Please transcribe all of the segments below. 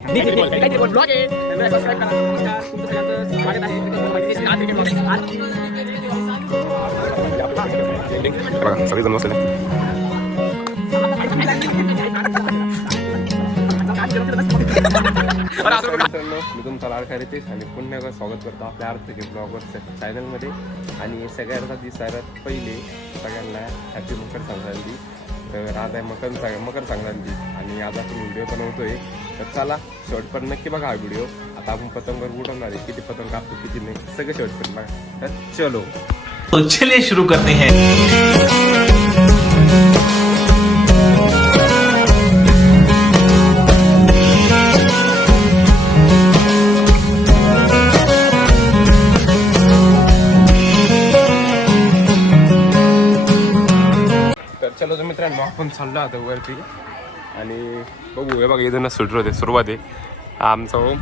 Blog आहे subscribe करा. नमस्कार, तुमचं सगळ्यांचं स्वागत आहे. बघा सगळेजण बसले. मी तुमचा लाडका रितेश आणि पुन्हा एकदा स्वागत करतो आपल्या आर्थिक ब्लॉगवर चॅनलमध्ये. आणि सगळ्यात आधी सगळ्यात पहिले सगळ्यांना हॅपी मकर संक्रांती. तर आज आहे मकर संक्रांती आणि आज आपण व्हिडिओ बनवतोय. तर चला शेवटपर्यंत नक्की बघा हा व्हिडिओ. आता आपण पतंगवर उडवणार आहे, किती पतंग कापतो किती नाही सगळं शेवटपर्यंत बघा. तर चलो तो चलिए शुरू करते हैं. तर चलो तर मित्रांनो आपण चाललो आता वरती आणि बघू. हे बघा इथूनच सुट होते सुरुवात आहे. आमचा होम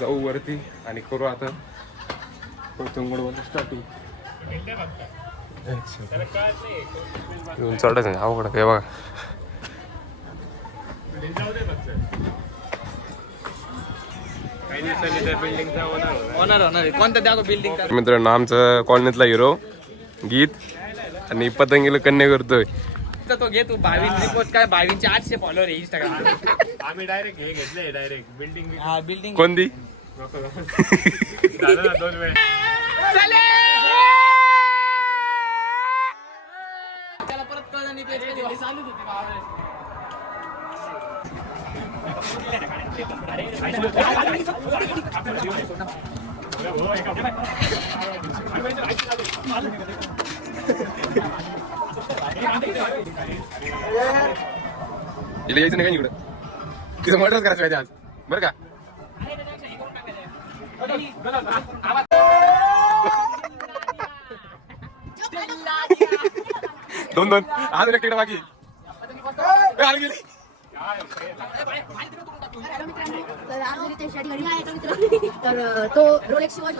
जाऊ वरती आणि करू आता पतंगोड स्टार्टिंग. चढायचं नाही अवघड हे बघा. मित्रांनो आमचं कॉलनीतला हिरो गीत आणि पतंगीला कन्या करतोय. तो घे तू 22 काय 22चे 800 फॉलोअर आहे इंस्टाग्राम. आम्ही डायरेक्ट हे घेतले डायरेक्ट बिल्डिंग बिल्डिंग कोणती झालं ना 2 वेळ. त्याला परत कळलं नाही ते चालूच होती बाबा. यायचं नाही का इकडं तिथं मर्डरच करायचं पाहिजे आज बरं का. दोन आज तिकडे बाकी गेली. तर आज रितेश या ठिकाणी आहे का मित्र? तर तो रोलेक्स वॉच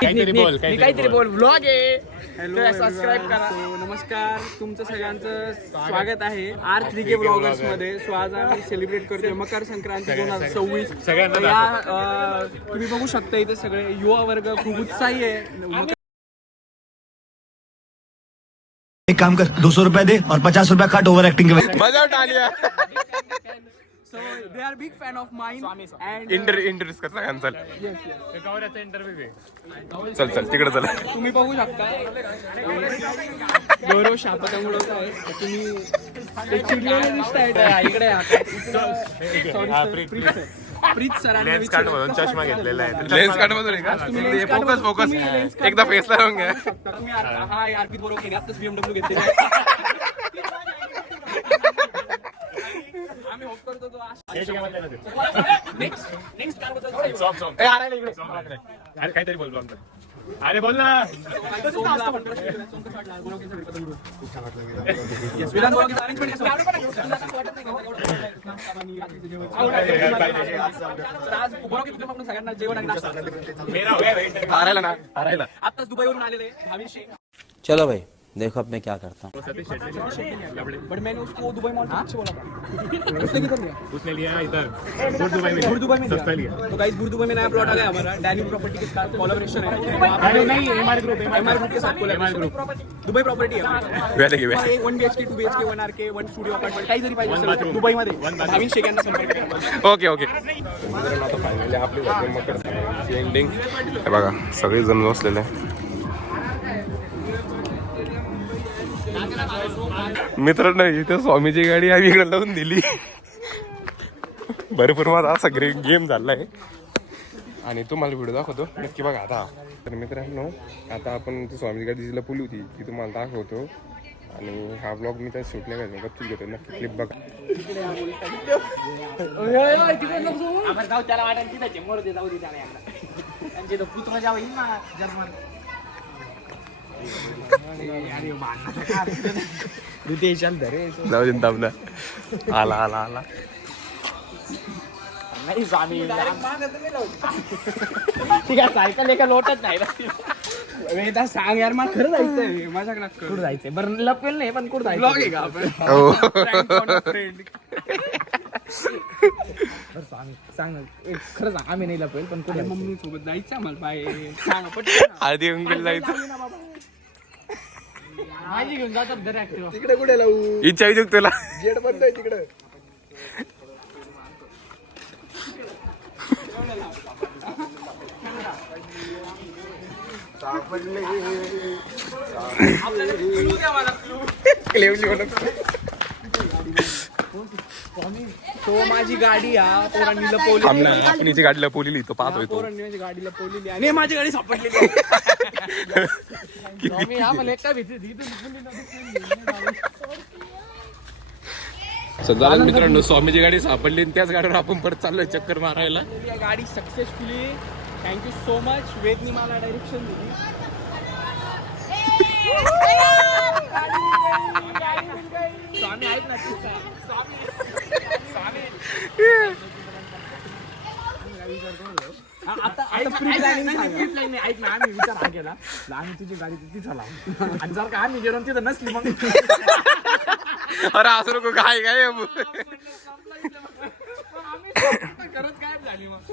काहीतरी बोल. ब्लॉग आहे. हॅलो सबस्क्राईब करा. नमस्कार, तुमचं सगळ्यांचं स्वागत आहे R3K ब्लॉगर्स मध्ये. सो आज आम्ही सेलिब्रेट करतोय मकर संक्रांती 2026. तुम्ही बघू शकता इथे सगळे युवा वर्ग खूप उत्साही आहे. एक काम कर 200 रुपया दे और 50 रुपया काट ओवर एक्टिंग के. मजा टाळ्या. So they are big fan of mind and interest कसा cancel. गौऱ्याचा इंटरव्ह्यू आहे. चल तिकडे चला. तुम्ही बघू शकता गौरव शापता उडवत आहे. तुम्ही ते चिडलेले दिसतायत. इकडे प्रीत सरांना लेन्स कार्ड मधून चष्मा घेतलेला आहे. लेन्स कार्ड मधून फोकस एकदा फेसला राहून घ्या. तुम्ही हा अर्पित बरोबर केली आताच BMW घेतलेली. आम्ही होप करतो तो अरे काहीतरी बोल ब्लॉग. अरे बोल ना. सगळ्यांना जेवण हारायला आताच दुबईवरून आलेले भाविशी. चलो भाई देखो अब मैं क्या करता हूँ. बट मैंने उसको दुबई मॉल में बोला था. उसने किधर लिया? उसने लिया इधर बुर्द दुबई में सस्ता लिया. तो गाइस बुर्द दुबई में नया प्लॉट आ गया हमारा. डैनियल प्रॉपर्टी के साथ कोलैबोरेशन है. अरे नहीं एमआर ग्रुप के साथ कोलैबोरेशन. दुबई प्रॉपर्टी आहे. वेळ घे 1 BHK 2 BHK 1 RK 1 studio apartment काही जरी पाहिजे असेल दुबईमध्ये भाविन शेख यांना संपर्क करा. ओके आता फायनली आपली झाली मकर संक्रांतीची एंडिंग. हे बघा सगळे जण बसलेले. मित्रांनो इथे स्वामीची गाडी आम्ही इकडे लावून दिली. भरपूर माझा असा गेम झालाय आणि तुम्हाला व्हिडिओ दाखवतो नक्की बघा. आता तर मित्रांनो आता आपण स्वामीची गाडी जिला पुली होती ती तुम्हाला दाखवतो आणि हा ब्लॉग मी त्या शूट नाही करायचा गप्पी घेतो. नक्की क्लिप बघा. जाऊ त्याला वाटायला तिथे मोर दे जाऊ दे त्याला एकदा. त्यांचे तो पुत्र जाऊ येईल ना जर्मन. जाऊ दे दाबना. आला नाही स्वामी ठीक आहे. सायकल एका लोटत नाही. वेदा सांग यार मला खरं जायचंय माझ्या कुठं जायचंय बरं लपेल नाही पण कुठं ब्लॉग आहे जायचं का हो. आपण फ्रेंड बरं सांग ना खरं सांग आम्ही नाही लपेल पण कुठं मम्मी सोबत जायचं आम्हाला बाहेर सांग पटकन. आधी अंकल जायचं माझी घेऊन जातात घरी ऍक्टिव्ह तिकडे कुठे लावू इच्छा आहे तुला गेट बंद आहे तिकडे तो माझी गाडी हा पोरांनी लपवली आपण इथे गाडी लपवलेली तो पाहतोय तो पोरांनी माझी गाडी लपवलेली आणि माझी गाडी सापडलेली मी आम्हाला एका भीती सध्या मित्रांनो स्वामीची गाडी सापडली आणि त्याच गाडीवर आपण परत चाललोय चक्कर मारायला. या गाडी सक्सेसफुली थँक्यू सो मच वेदनी मला डायरेक्शन दिली स्वामी आहेत ना आता प्री प्लॅनिंग ऐक ना आम्ही विचार हा केला आम्ही तुझी गाडी तिथं लावू आणि जर का आम्ही गेलो तिथं नसली मग अरे असं नको काय काय करत काय झाली मग